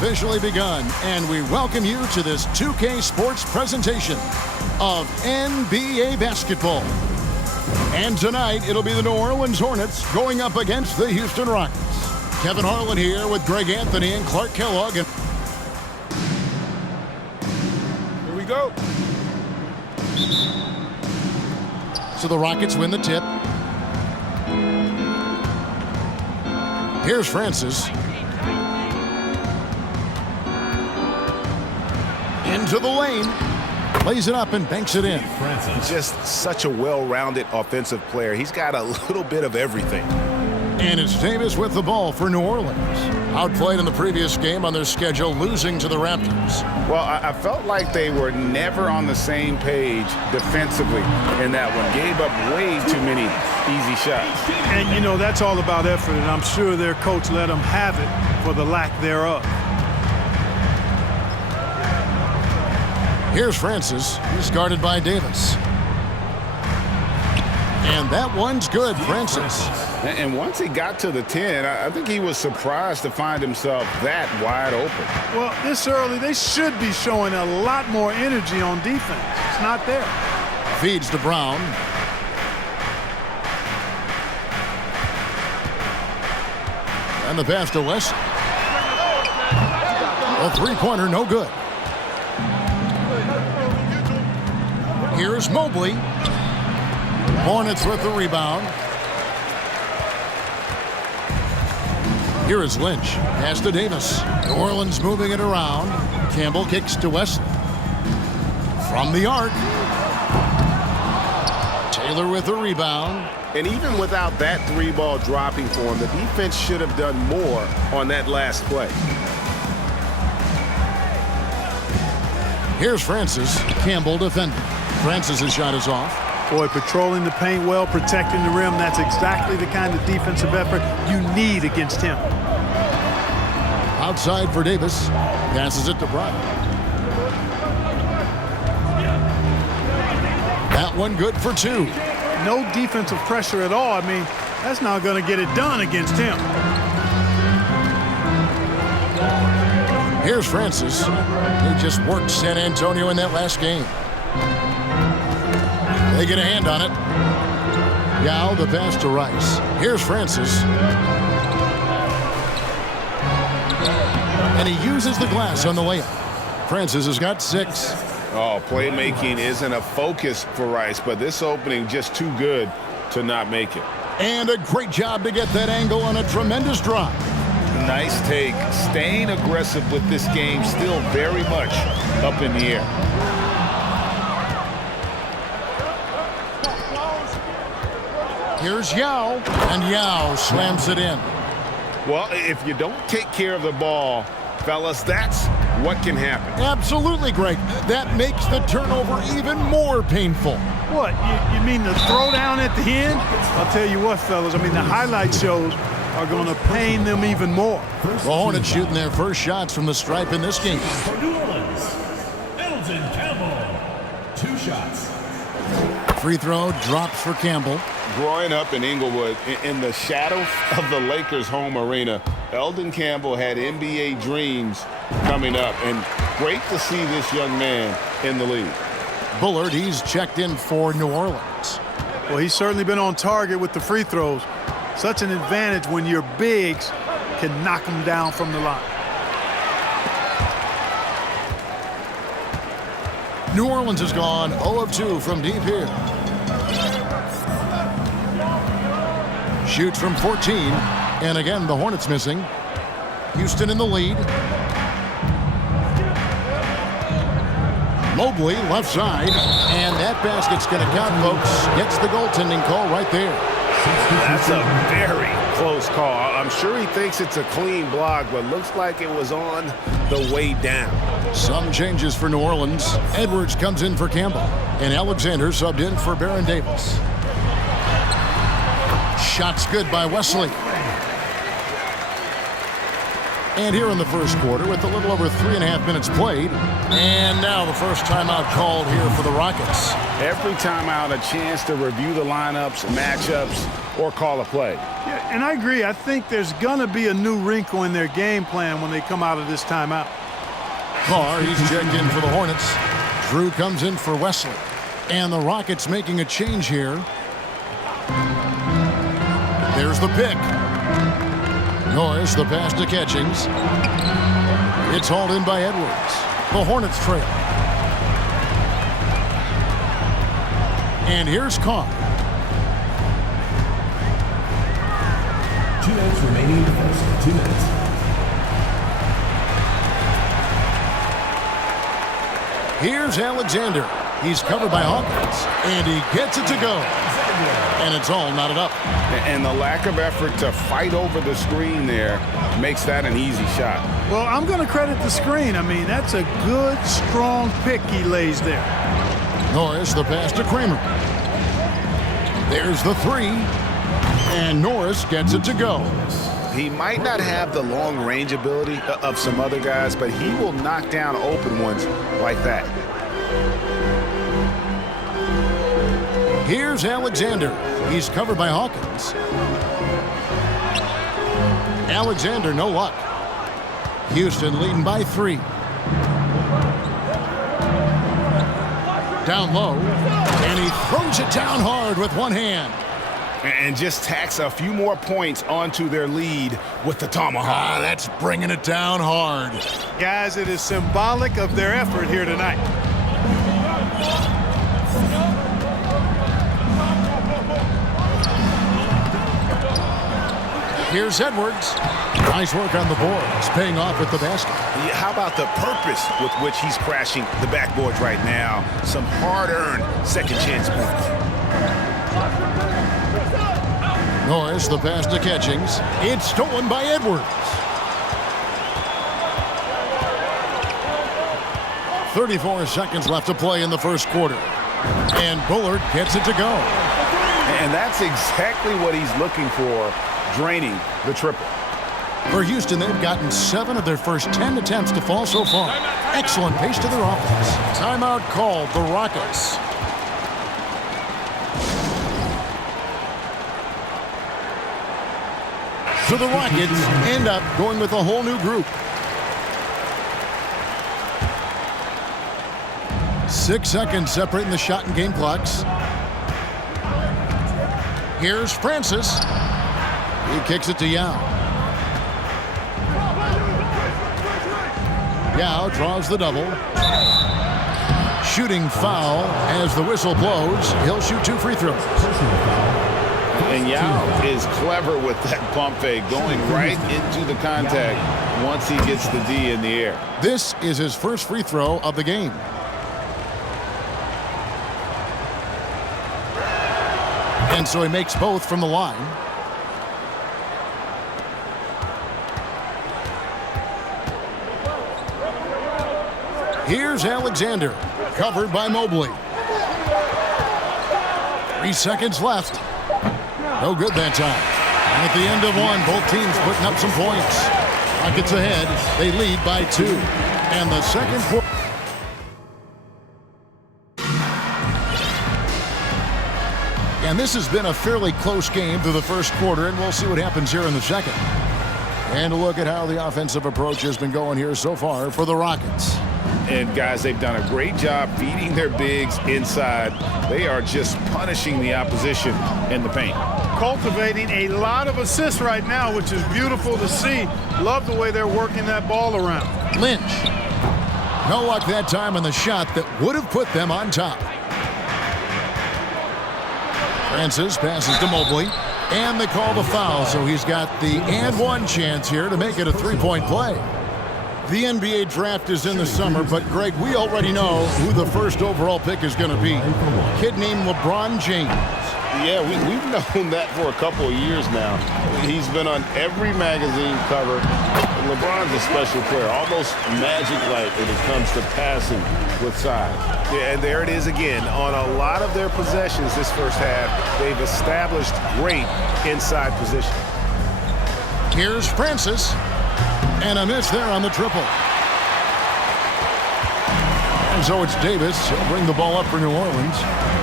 officially begun, and we welcome you to this 2K Sports presentation of NBA basketball. And tonight, it'll be the New Orleans Hornets going up against the Houston Rockets. Kevin Harlan here with Greg Anthony and Clark Kellogg. Here we go. So the Rockets win the tip. Here's Francis. Into the lane. Plays it up and banks it in. Just such a well-rounded offensive player. He's got a little bit of everything. And it's Davis with the ball for New Orleans. Outplayed in the previous game on their schedule, losing to the Raptors. Well, I felt like they were never on the same page defensively in that one. Gave up way too many easy shots. And, you know, that's all about effort, and I'm sure their coach let them have it for the lack thereof. Here's Francis. He's guarded by Davis. And that one's good, Francis. And once he got to the 10, I think he was surprised to find himself that wide open. Well, this early, they should be showing a lot more energy on defense. It's not there. Feeds to Brown. And the pass to West. A three-pointer, no good. Here's Mobley. Hornets with the rebound. Here is Lynch. Pass to Davis. New Orleans moving it around. Campbell kicks to Wesley. From the arc. Taylor with the rebound. And even without that three-ball dropping for him, the defense should have done more on that last play. Here's Francis. Campbell defending. Francis' shot is off. Boy, patrolling the paint well, protecting the rim. That's exactly the kind of defensive effort you need against him. Outside for Davis. Passes it to Bryant. That one good for two. No defensive pressure at all. I mean, that's not going to get it done against him. Here's Francis. He just worked San Antonio in that last game. They get a hand on it. Yao, the pass to Rice. Here's Francis. And he uses the glass on the layup. Francis has got 6. Oh, playmaking isn't a focus for Rice, but this opening just too good to not make it. And a great job to get that angle on a tremendous drive. Nice take. Staying aggressive with this game, still very much up in the air. Here's Yao, and Yao slams it in. Well, if you don't take care of the ball, fellas, that's what can happen. Absolutely, Greg. That makes the turnover even more painful. What, you mean the throwdown at the end? I'll tell you what, fellas, I mean, the highlight shows are going to pain them even more. The Hornets shooting their first shots from the stripe in this game. For New Orleans, Eldon Campbell, 2 shots. Free throw drops for Campbell. Growing up in Inglewood, in the shadow of the Lakers' home arena, Eldon Campbell had NBA dreams coming up, and great to see this young man in the league. Bullard, he's checked in for New Orleans. Well, he's certainly been on target with the free throws. Such an advantage when your bigs can knock them down from the line. New Orleans has gone 0 of 2 from deep here. Shoots from 14. And again, the Hornets missing. Houston in the lead. Mobley, left side. And that basket's going to count, folks. Gets the goaltending call right there. That's a very close call. I'm sure he thinks it's a clean block, but looks like it was on the way down. Some changes for New Orleans. Edwards comes in for Campbell. And Alexander subbed in for Baron Davis. Shots good by Wesley. And here in the first quarter, with a little over 3.5 minutes played. And now the first timeout called here for the Rockets. Every timeout, a chance to review the lineups, matchups, or call a play. Yeah, and I agree. I think there's going to be a new wrinkle in their game plan when they come out of this timeout. Carr, he's checked in for the Hornets. Drew comes in for Wesley. And the Rockets making a change here. There's the pick. Norris, the pass to Catchings. It's hauled in by Edwards. The Hornets trail. And here's Carr. 2 minutes remaining in the first. 2 minutes. Here's Alexander. He's covered by Hawkins. And he gets it to go. And it's all knotted up. And the lack of effort to fight over the screen there makes that an easy shot. Well, I'm going to credit the screen. I mean, that's a good, strong pick he lays there. Norris, the pass to Kramer. There's the three. And Norris gets it to go. He might not have the long range ability of some other guys, but he will knock down open ones like that. Here's Alexander. He's covered by Hawkins. Alexander, no luck. Houston leading by 3. Down low. And he throws it down hard with one hand. And just tacks a few more points onto their lead with the tomahawk. That's bringing it down hard. Guys, it is symbolic of their effort here tonight. Here's Edwards. Nice work on the boards, paying off with the basket. Yeah, how about the purpose with which he's crashing the backboards right now? Some hard-earned second chance points. Norris, the pass to Catchings. It's stolen by Edwards. 34 seconds left to play in the first quarter. And Bullard gets it to go. And that's exactly what he's looking for, draining the triple. For Houston, they've gotten 7 of their first 10 attempts to fall so far. Excellent pace to their offense. Timeout called, the Rockets. So the Rockets end up going with a whole new group. 6 seconds separating the shot and game clocks. Here's Francis. He kicks it to Yao. Yao draws the double. Shooting foul as the whistle blows. He'll shoot 2 free throws. And Yao is clever with that pump fake, going right into the contact once he gets the D in the air. This is his first free throw of the game. And so he makes both from the line. Here's Alexander, covered by Mobley. 3 seconds left. No good that time. And at the end of one, both teams putting up some points. Rockets ahead. They lead by 2. And the second quarter. And this has been a fairly close game through the first quarter, and we'll see what happens here in the second. And a look at how the offensive approach has been going here so far for the Rockets. And guys, they've done a great job feeding their bigs inside. They are just punishing the opposition in the paint. Cultivating a lot of assists right now, which is beautiful to see. Love the way they're working that ball around. Lynch. No luck that time on the shot that would have put them on top. Francis passes to Mobley. And they call the foul, so he's got the and one chance here to make it a 3-point play. The NBA draft is in the summer, but Greg, we already know who the first overall pick is going to be. A kid named LeBron James. Yeah, we've known that for a couple of years now. He's been on every magazine cover. LeBron's a special player, almost magic-like when it comes to passing with size. Yeah, and there it is again. On a lot of their possessions this first half, they've established great inside position. Here's Francis. And a miss there on the triple. And so it's Davis. He'll bring the ball up for New Orleans,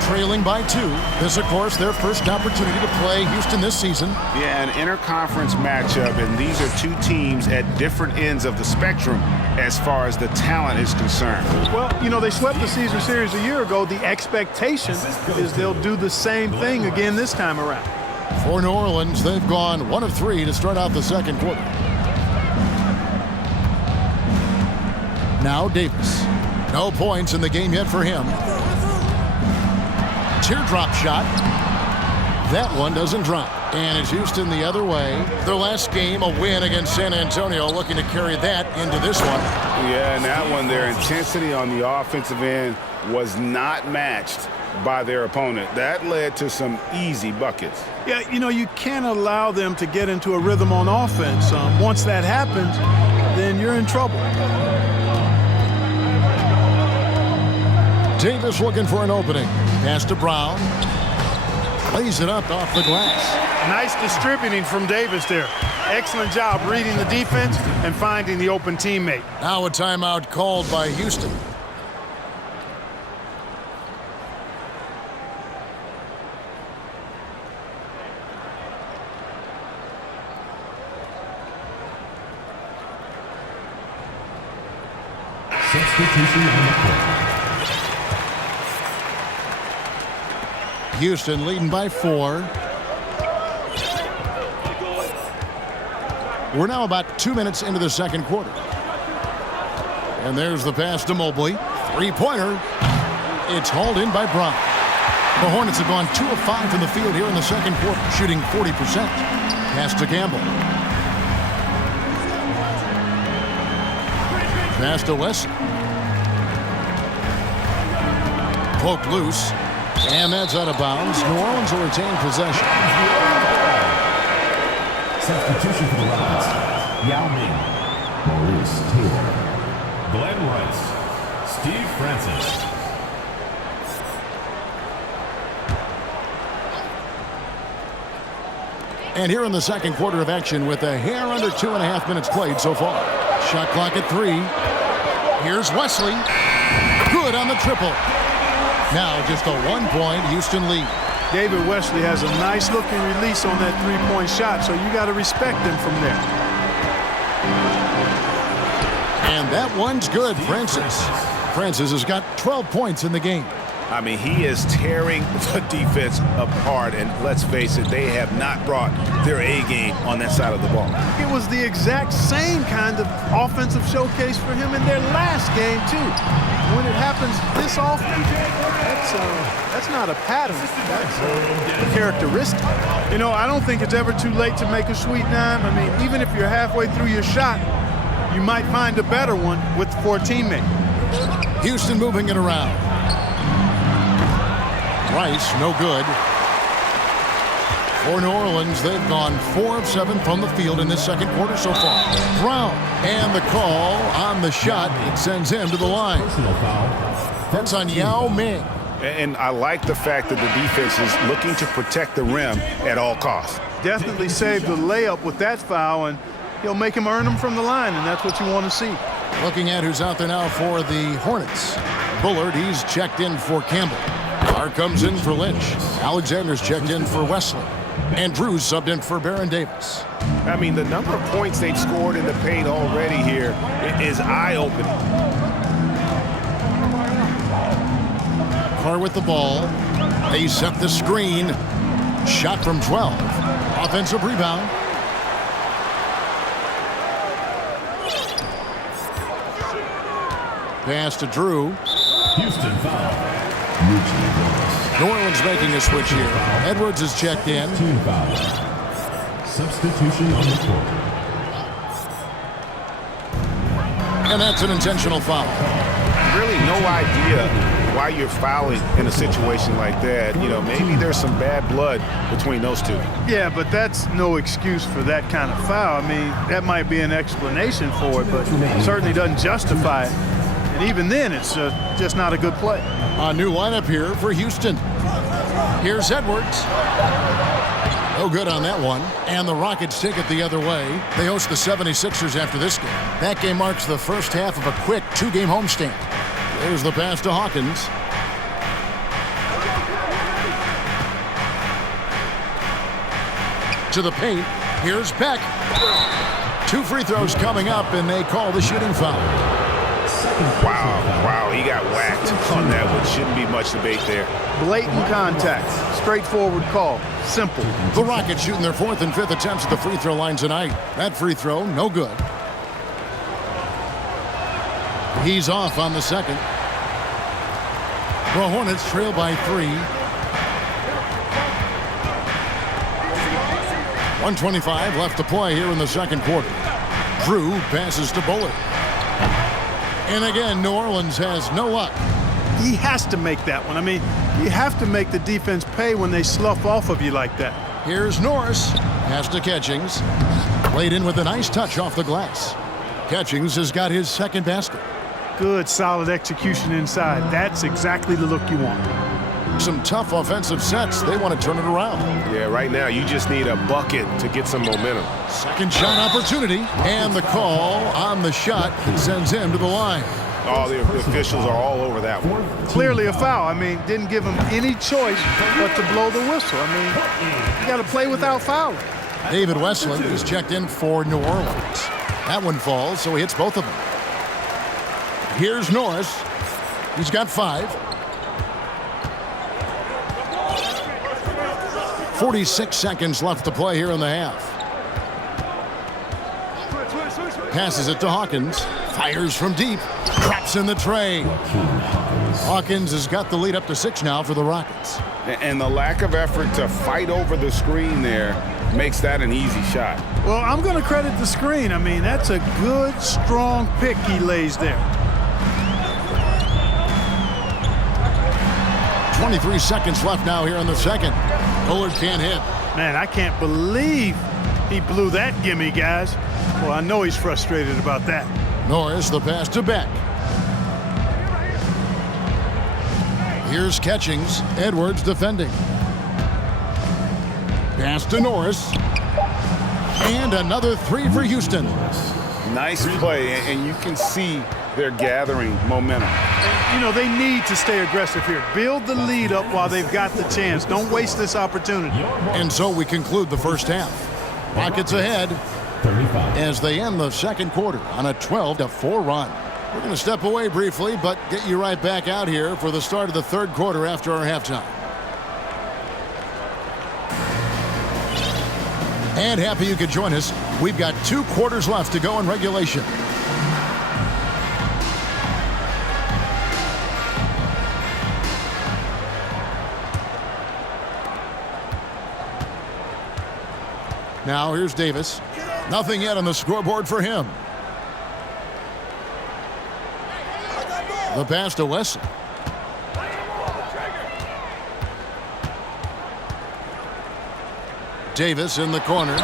trailing by 2. This, of course, their first opportunity to play Houston this season. Yeah, an interconference matchup, and these are two teams at different ends of the spectrum as far as the talent is concerned. Well, you know, they swept the Caesar Series a year ago. The expectation is they'll do the same thing again this time around. For New Orleans, they've gone 1 of 3 to start out the second quarter. Now Davis. No points in the game yet for him. Teardrop shot. That one doesn't drop. And it's Houston the other way. Their last game, a win against San Antonio, looking to carry that into this one. Yeah, and that one, their intensity on the offensive end was not matched by their opponent. That led to some easy buckets. Yeah, you know, you can't allow them to get into a rhythm on offense. Once that happens, then you're in trouble. Davis looking for an opening. Pass to Brown. Lays it up off the glass. Nice distributing from Davis there. Excellent job reading the defense and finding the open teammate. Now a timeout called by Houston. Substitution on the court. Houston leading by 4. We're now about 2 minutes into the second quarter. And there's the pass to Mobley. Three-pointer. It's hauled in by Brown. The Hornets have gone 2 of 5 from the field here in the second quarter, shooting 40%. Pass to Campbell. Pass to West. Poked loose. And that's out of bounds. New Orleans will retain possession. Substitution for the Rockets. Yao Ming, Maurice Taylor, Glenn Rice, Steve Francis. And here in the second quarter of action with a hair under 2.5 minutes played so far. Shot clock at 3. Here's Wesley. Good on the triple. Now just a 1-point Houston lead. David Wesley has a nice looking release on that three-point shot, so you got to respect him from there. And that one's good, Francis. Francis has got 12 points in the game. I mean, he is tearing the defense apart, and let's face it, they have not brought their A game on that side of the ball. It was the exact same kind of offensive showcase for him in their last game, too. When it happens this often, that's not a pattern. That's a characteristic. You know, I don't think it's ever too late to make a sweet dime. I mean, even if you're halfway through your shot, you might find a better one for a teammate. Houston moving it around. Rice, no good. For New Orleans, they've gone 4 of 7 from the field in this second quarter so far. Brown, and the call on the shot. It sends him to the line. Personal foul. That's on Yao Ming. And I like the fact that the defense is looking to protect the rim at all costs. Definitely saved the layup with that foul, and he'll make him earn them from the line, and that's what you want to see. Looking at who's out there now for the Hornets. Bullard, he's checked in for Campbell. Carr comes in for Lynch. Alexander's checked in for Wesley. And Drew's subbed in for Baron Davis. I mean, the number of points they've scored in the paint already here is eye-opening. Carr with the ball. They set the screen. Shot from 12. Offensive rebound. Pass to Drew. Houston foul. New Orleans making a switch here. Edwards is checked in. Team foul. Substitution on the court. And that's an intentional foul. Really no idea why you're fouling in a situation like that. You know, maybe there's some bad blood between those two. Yeah, but that's no excuse for that kind of foul. I mean, that might be an explanation for it, but it certainly doesn't justify it. And even then, it's just not a good play. A new lineup here for Houston. Here's Edwards. No good on that one. And the Rockets take it the other way. They host the 76ers after this game. That game marks the first half of a quick 2-game homestand. There's the pass to Hawkins. To the paint. Here's Beck. 2 free throws coming up, and they call the shooting foul. Wow, he got whacked on that one. Shouldn't be much debate there. Blatant contact. Straightforward call. Simple. The Rockets shooting their 4th and 5th attempts at the free throw line tonight. That free throw, no good. He's off on the second. The Hornets trail by 3. 1:25 left to play here in the second quarter. Drew passes to Bullard. And again, New Orleans has no luck. He has to make that one. I mean, you have to make the defense pay when they slough off of you like that. Here's Norris. Pass to Catchings. Laid in with a nice touch off the glass. Catchings has got his second basket. Good, solid execution inside. That's exactly the look you want. Some tough offensive sets. They want to turn it around. Yeah, right now you just need a bucket to get some momentum. Second shot opportunity. And the call on the shot sends him to the line. Oh, the officials are all over that one. Clearly a foul. I mean, didn't give him any choice but to blow the whistle. I mean, you got to play without fouling. David Wesley is checked in for New Orleans. That one falls, so he hits both of them. Here's Norris. He's got 5. 46 seconds left to play here in the half. Passes it to Hawkins. Fires from deep. Traps in the tray. Hawkins has got the lead up to 6 now for the Rockets. And the lack of effort to fight over the screen there makes that an easy shot. Well, I'm going to credit the screen. I mean, that's a good, strong pick he lays there. 23 seconds left now here in the second. Bullard can't hit. Man, I can't believe he blew that gimme, guys. Well, I know he's frustrated about that. Norris, the pass to Beck. Here's Catchings. Edwards defending. Pass to Norris. And another 3 for Houston. Nice play, and you can see they're gathering momentum. You know, they need to stay aggressive here. Build the lead up while they've got the chance. Don't waste this opportunity. And so we conclude the first half. Rockets ahead as they end the second quarter on a 12-4 run. We're going to step away briefly, but get you right back out here for the start of the third quarter after our halftime. And happy you could join us. We've got 2 quarters left to go in regulation. Now here's Davis. Nothing yet on the scoreboard for him. The pass to Wesley. Davis in the corner.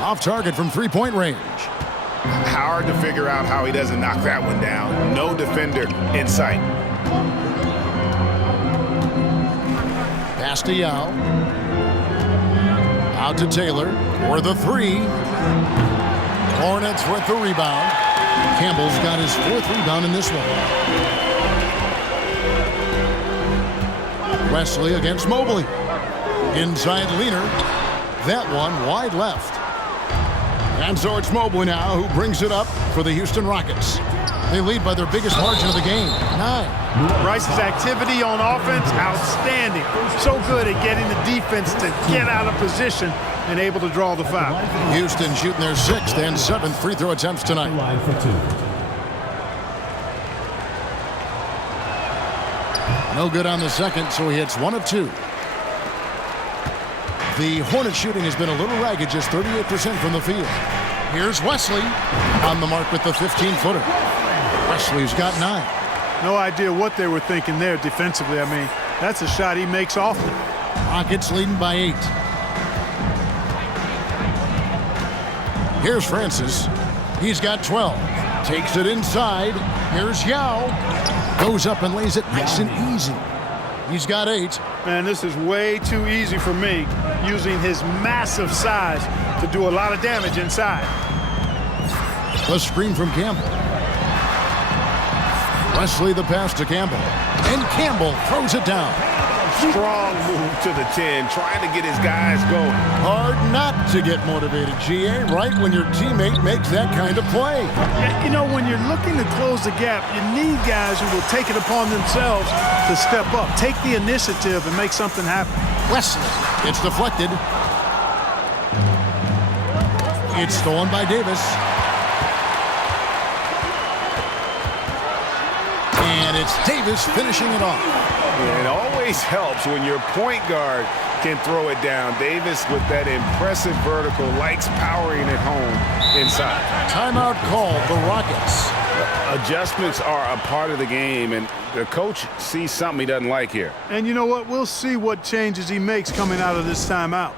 Off target from 3-point range. Hard to figure out how he doesn't knock that one down. No defender in sight. Pass to Yao. Out to Taylor for the 3. Hornets with the rebound. Campbell's got his 4th rebound in this one. Wesley against Mobley. Inside leaner. That one wide left. And so it's Mobley now who brings it up for the Houston Rockets. They lead by their biggest margin of the game, 9. Rice's activity on offense, outstanding. So good at getting the defense to get out of position and able to draw the foul. Houston shooting their 6th and 7th free throw attempts tonight. No good on the second, so he hits 1 of 2. The Hornet shooting has been a little ragged, just 38% from the field. Here's Wesley on the mark with the 15-footer. Wesley's got 9. No idea what they were thinking there defensively. I mean, that's a shot he makes often. Rockets leading by 8. Here's Francis. He's got 12. Takes it inside. Here's Yao. Goes up and lays it nice and easy. He's got 8. Man, this is way too easy for me, using his massive size to do a lot of damage inside. A screen from Campbell. Wesley the pass to Campbell. And Campbell throws it down. Strong move to the 10, trying to get his guys going. Hard not to get motivated, GA, right when your teammate makes that kind of play. You know, when you're looking to close the gap, you need guys who will take it upon themselves to step up, take the initiative, and make something happen. Wesley. It's deflected. It's stolen by Davis. And it's Davis finishing it off. It always helps when your point guard can throw it down. Davis, with that impressive vertical, likes powering it home inside. Timeout called, the Rockets. Adjustments are a part of the game, and the coach sees something he doesn't like here. And you know what? We'll see what changes he makes coming out of this timeout.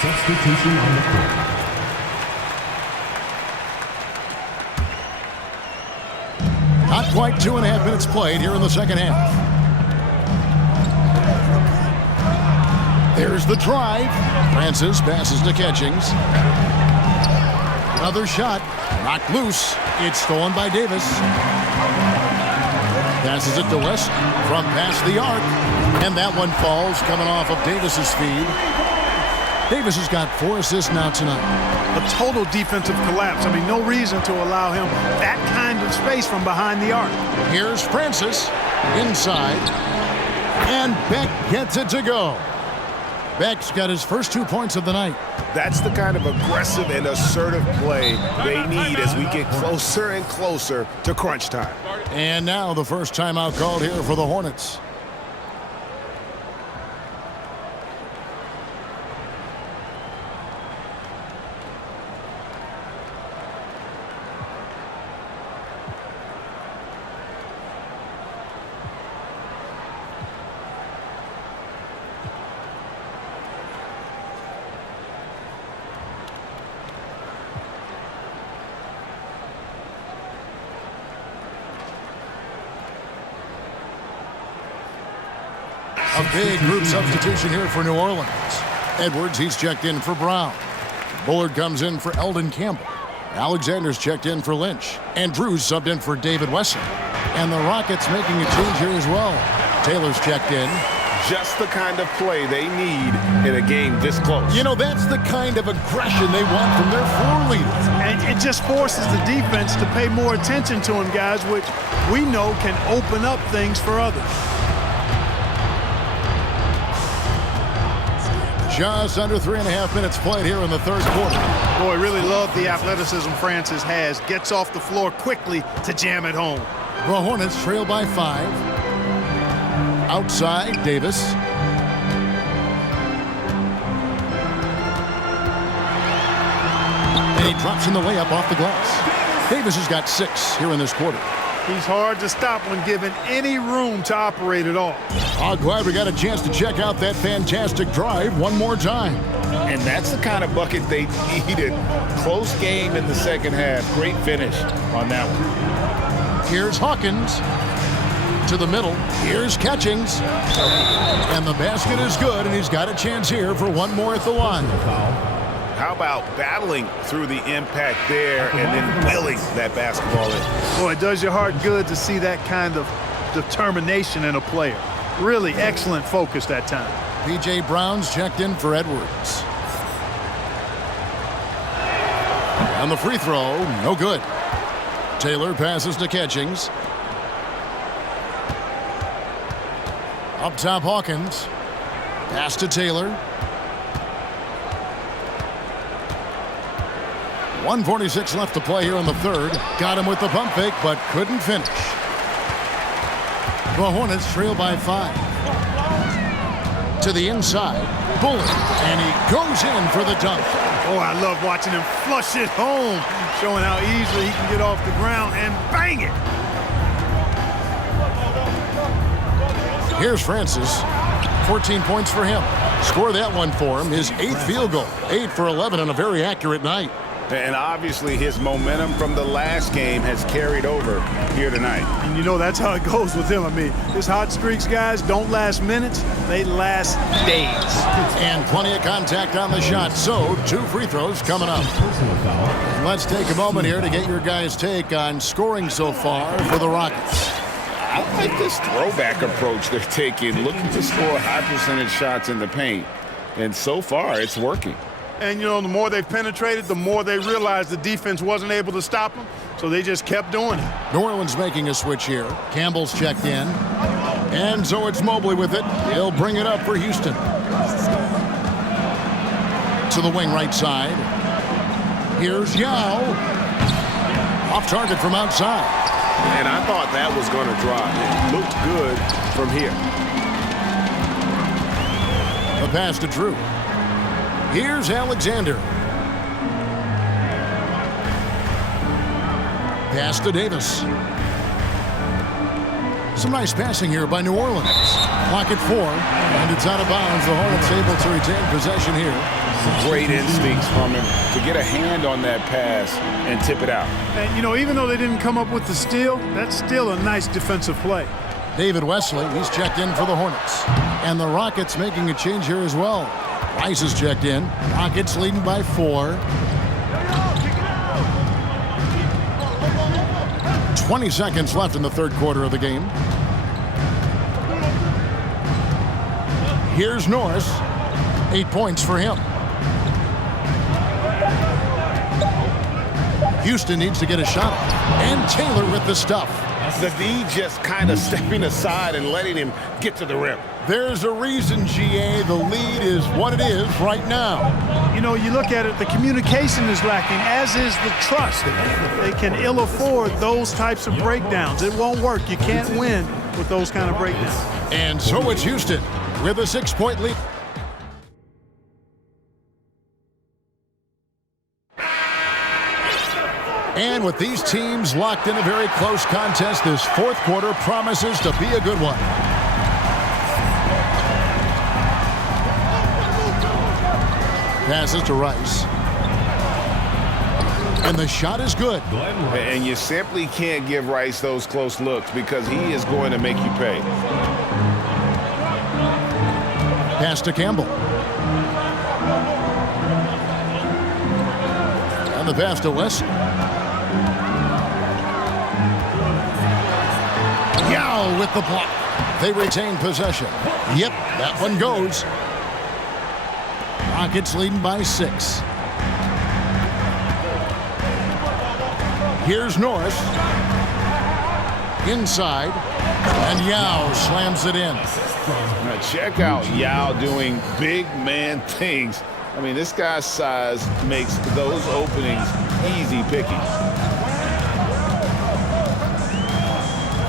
Substitution on the court. Not quite 2.5 minutes played here in the second half. There's the drive. Francis passes to Catchings. Another shot. Knocked loose. It's stolen by Davis. Passes it to West from past the arc. And that one falls coming off of Davis's feed. Davis has got 4 assists now tonight. A total defensive collapse. I mean, no reason to allow him that kind of space from behind the arc. Here's Francis inside. And Beck gets it to go. Beck's got his first 2 points of the night. That's the kind of aggressive and assertive play they need as we get closer and closer to crunch time. And now the first timeout called here for the Hornets. A big group substitution here for New Orleans. Edwards, he's checked in for Brown. Bullard comes in for Eldon Campbell. Alexander's checked in for Lynch. And Drew's subbed in for David Wesley. And the Rockets making a change here as well. Taylor's checked in. Just the kind of play they need in a game this close. You know, that's the kind of aggression they want from their floor leaders. And it just forces the defense to pay more attention to him, guys, which we know can open up things for others. Just under 3.5 minutes played here in the third quarter. Boy, really love the athleticism Francis has. Gets off the floor quickly to jam it home. The Hornets trail by 5. Outside, Davis. And he drops in the layup off the glass. Davis has got 6 here in this quarter. He's hard to stop when given any room to operate at all. Oh, glad we got a chance to check out that fantastic drive one more time. And that's the kind of bucket they needed. Close game in the second half. Great finish on that one. Here's Hawkins to the middle. Here's Catchings. And the basket is good, and he's got a chance here for one more at the line. How about battling through the impact there and then willing that basketball in? Boy, it does your heart good to see that kind of determination in a player. Really excellent focus that time. P.J. Brown's checked in for Edwards. And the free throw, no good. Taylor passes to Catchings. Up top, Hawkins. Pass to Taylor. 1:46 left to play here in the third. Got him with the pump fake, but couldn't finish. The Hornets trail by 5. To the inside. Bullet. And he goes in for the dunk. Oh, I love watching him flush it home, showing how easily he can get off the ground and bang it. Here's Francis. 14 points for him. Score that one for him. His 8th field goal. 8 for 11 on a very accurate night. And obviously his momentum from the last game has carried over here tonight. And you know that's how it goes with him. I mean, his hot streaks, guys, don't last minutes. They last days. And plenty of contact on the shot. So 2 free throws coming up. Let's take a moment here to get your guys' take on scoring so far for the Rockets. I like this throwback approach they're taking, looking to score high percentage shots in the paint. And so far, it's working. And, you know, the more they've penetrated, the more they realized the defense wasn't able to stop them. So they just kept doing it. New Orleans making a switch here. Campbell's checked in. And so it's Mobley with it. He'll bring it up for Houston. To the wing right side. Here's Yao. Off target from outside. And I thought that was going to drop. It looked good from here. The pass to Drew. Here's Alexander. Pass to Davis. Some nice passing here by New Orleans. Clock at 4, and it's out of bounds. The Hornets able to retain possession here. Great instincts from him to get a hand on that pass and tip it out. And, you know, even though they didn't come up with the steal, that's still a nice defensive play. David Wesley, he's checked in for the Hornets. And the Rockets making a change here as well. Rice is checked in. Rockets leading by 4. 20 seconds left in the third quarter of the game. Here's Norris. 8 points for him. Houston needs to get a shot. And Taylor with the stuff. The D just kind of stepping aside and letting him get to the rim. There's a reason, GA, the lead is what it is right now. You know, you look at it, the communication is lacking, as is the trust. They can ill afford those types of breakdowns. It won't work. You can't win with those kind of breakdowns. And so it's Houston with a 6-point lead. And with these teams locked in a very close contest, this fourth quarter promises to be a good one. Passes to Rice. And the shot is good. And you simply can't give Rice those close looks because he is going to make you pay. Pass to Campbell. And the pass to Wesley. Yao with the block. They retain possession. Yep, that one goes. Rockets leading by 6. Here's Norris. Inside. And Yao slams it in. Now check out Yao doing big man things. I mean, this guy's size makes those openings easy picking.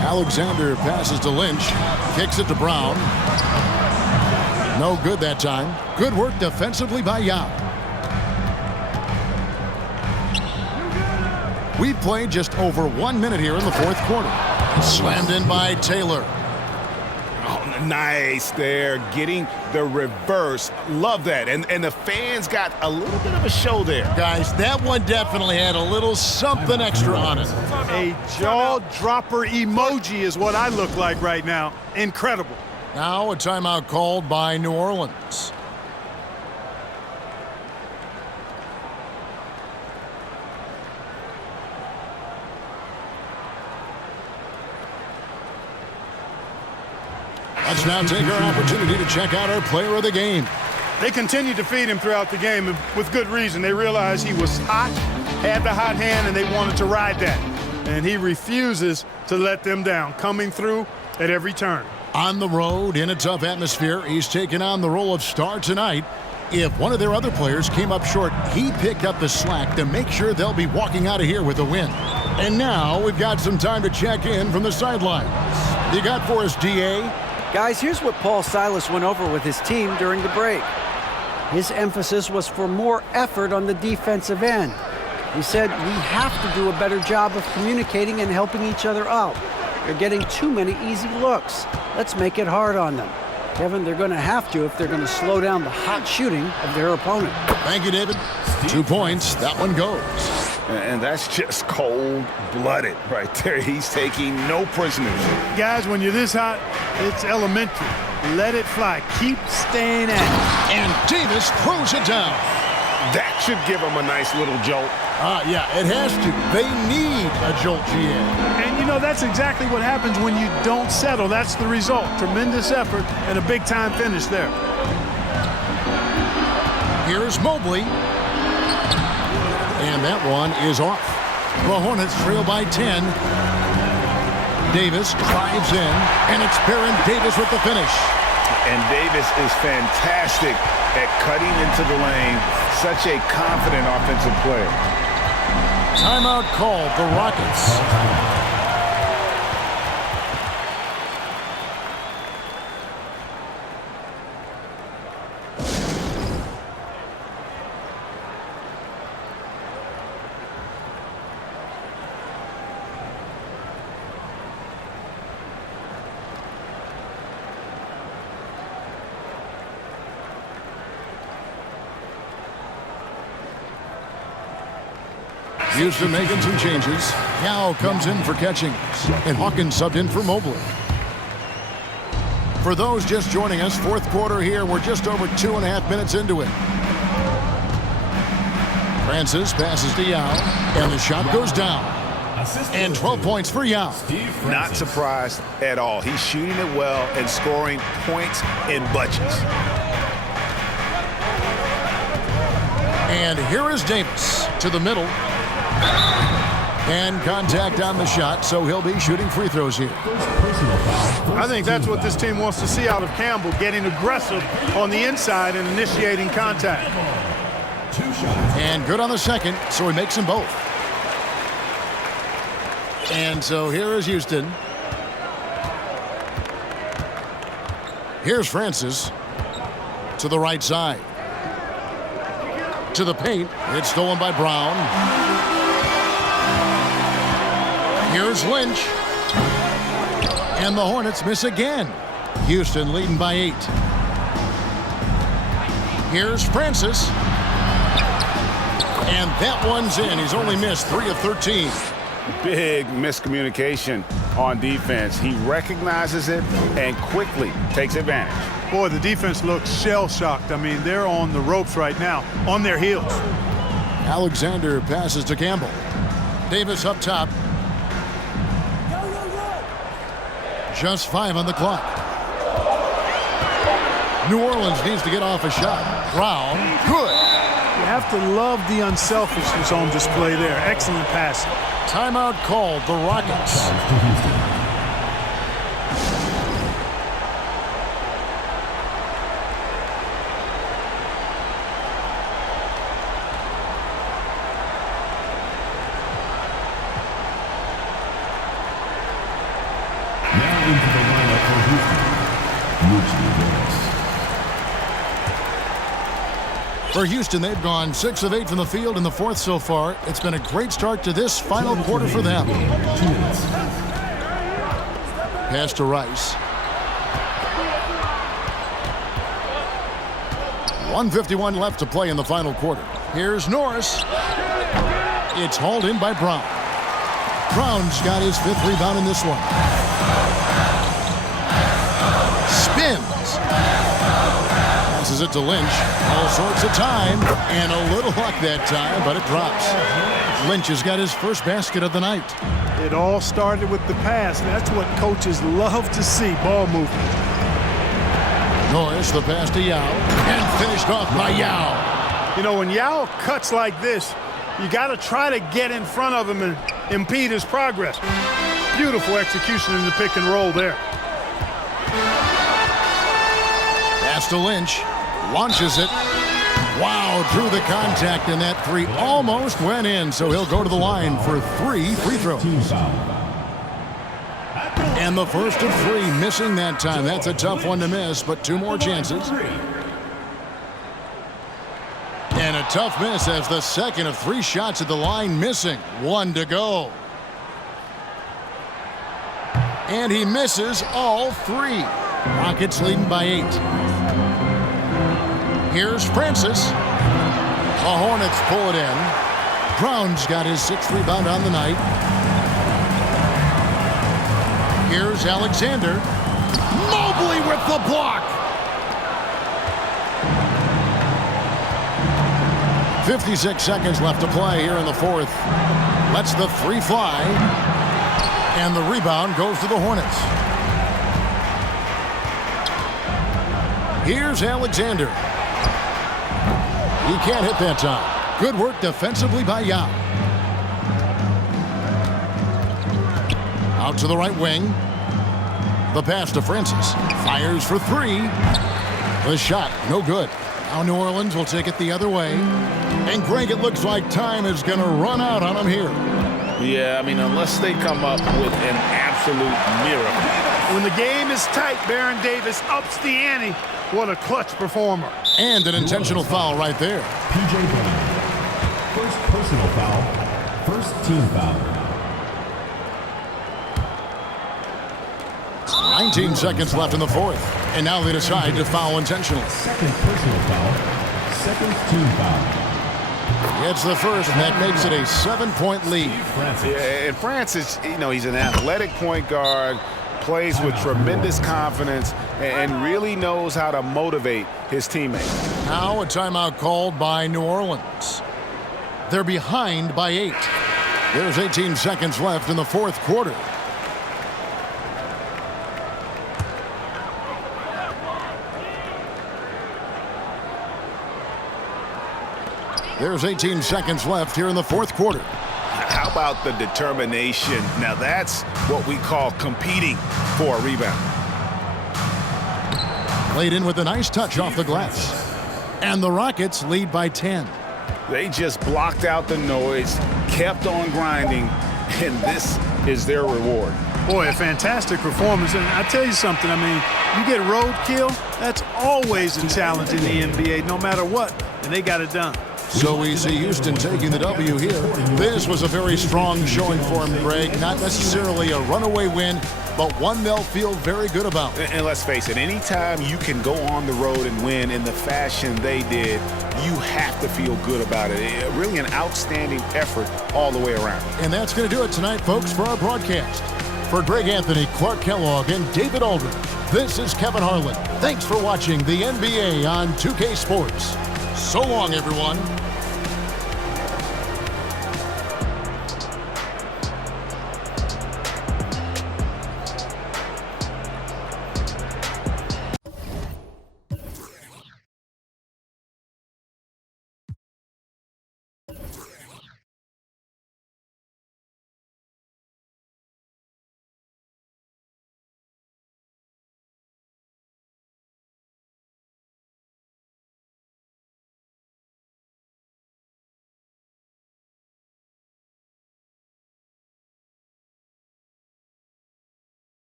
Alexander passes to Lynch. Kicks it to Brown. No good that time. Good work defensively by Yao. We've played just over 1 minute here in the fourth quarter. Slammed in by Taylor. Oh, nice there, getting the reverse. Love that. And the fans got a little bit of a show there. Guys, that one definitely had a little something extra on it. A jaw-dropper emoji is what I look like right now. Incredible. Now a timeout called by New Orleans. Let's now take our opportunity to check out our player of the game. They continued to feed him throughout the game, and with good reason. They realized he was hot, had the hot hand, and they wanted to ride that. And he refuses to let them down, coming through at every turn. On the road, in a tough atmosphere, he's taken on the role of star tonight. If one of their other players came up short, he picked up the slack to make sure they'll be walking out of here with a win. And now we've got some time to check in from the sidelines. You got for us, DA? Guys, here's what Paul Silas went over with his team during the break. His emphasis was for more effort on the defensive end. He said, we have to do a better job of communicating and helping each other out. They're getting too many easy looks. Let's make it hard on them. Kevin, they're going to have to if they're going to slow down the hot shooting of their opponent. Thank you, David. 2 points. That one goes. And that's just cold-blooded right there. He's taking no prisoners. Guys, when you're this hot, it's elementary. Let it fly. Keep staying at it. And Davis throws it down. That should give him a nice little jolt. Yeah, it has to. They need a jolt, GA. And, you know, that's exactly what happens when you don't settle. That's the result. Tremendous effort and a big-time finish there. Here's Mobley. And that one is off. The Hornets trail by 10. Davis drives in, and it's Baron Davis with the finish. And Davis is fantastic at cutting into the lane. Such a confident offensive player. Timeout called, the Rockets. Houston making some changes. Yao comes in for catching, and Hawkins subbed in for Mobley. For those just joining us, fourth quarter here. We're just over 2.5 minutes into it. Francis passes to Yao, and the shot goes down. And 12 points for Yao. Not surprised at all. He's shooting it well and scoring points in bunches. And here is Davis to the middle. And contact on the shot, so he'll be shooting free throws here. I think that's what this team wants to see out of Campbell, getting aggressive on the inside and initiating contact. And good on the second, so he makes them both. And so here is Houston. Here's Francis to the right side. To the paint. It's stolen by Brown. Here's Lynch. And the Hornets miss again. Houston leading by 8. Here's Francis. And that one's in. He's only missed 3 of 13. Big miscommunication on defense. He recognizes it and quickly takes advantage. Boy, the defense looks shell-shocked. I mean, they're on the ropes right now, on their heels. Alexander passes to Campbell. Davis up top. Just 5 on the clock. New Orleans needs to get off a shot. Brown, good. You have to love the unselfishness on display there. Excellent passing. Timeout called, the Rockets. For Houston, they've gone 6 of 8 from the field in the fourth so far. It's been a great start to this final quarter for them. Pass to Rice. 1:51 left to play in the final quarter. Here's Norris. It's hauled in by Brown. Brown's got his 5th rebound in this one. Spins. Passes it to Lynch. All sorts of time. And a little luck that time, but it drops. Lynch has got his first basket of the night. It all started with the pass. That's what coaches love to see, ball movement. Norris, the pass to Yao. And finished off by Yao. You know, when Yao cuts like this, you got to try to get in front of him and impede his progress. Beautiful execution in the pick and roll there. Pass to Lynch. Launches it. Wow, drew the contact, and that three almost went in, so he'll go to the line for 3 free throws. Team foul. And the first of 3 missing that time. That's a tough one to miss, but 2 more chances. And a tough miss as the second of 3 shots at the line missing. 1 to go. And he misses all 3. Rockets leading by 8. Here's Francis. The Hornets pull it in. Brown's got his 6th rebound on the night. Here's Alexander. Mobley with the block. 56 seconds left to play here in the 4th. Lets the 3 fly. And the rebound goes to the Hornets. Here's Alexander. He can't hit that time. Good work defensively by Yao. Out to the right wing. The pass to Francis. Fires for 3. The shot, no good. Now New Orleans will take it the other way. And Greg, it looks like time is going to run out on them here. Yeah, I mean, unless they come up with an absolute miracle. When the game is tight, Baron Davis ups the ante. What a clutch performer. And an intentional foul right there. P.J. Brown. First personal foul. First team foul. 19 seconds left in the 4th. And now they decide to foul intentionally. Second personal foul. Second team foul. It's the first, and that makes it a 7-point lead. Yeah, and Francis, you know, he's an athletic point guard, plays with tremendous confidence, and really knows how to motivate his teammates. Now a timeout called by New Orleans. They're behind by 8. There's 18 seconds left in the 4th quarter. There's 18 seconds left here in the 4th quarter. How about the determination? Now that's what we call competing for a rebound. Played in with a nice touch off the glass. And the Rockets lead by 10. They just blocked out the noise, kept on grinding, and this is their reward. Boy, a fantastic performance. And I tell you something, I mean, you get roadkill, that's always a challenge in the NBA, no matter what, and they got it done. So we see Houston taking the W here. This was a very strong showing for him, Greg. Not necessarily a runaway win, but one they'll feel very good about. And let's face it, anytime you can go on the road and win in the fashion they did, you have to feel good about it. Really an outstanding effort all the way around. And that's going to do it tonight, folks, for our broadcast. For Greg Anthony, Clark Kellogg, and David Aldridge, this is Kevin Harlan. Thanks for watching the NBA on 2K Sports. So long, everyone.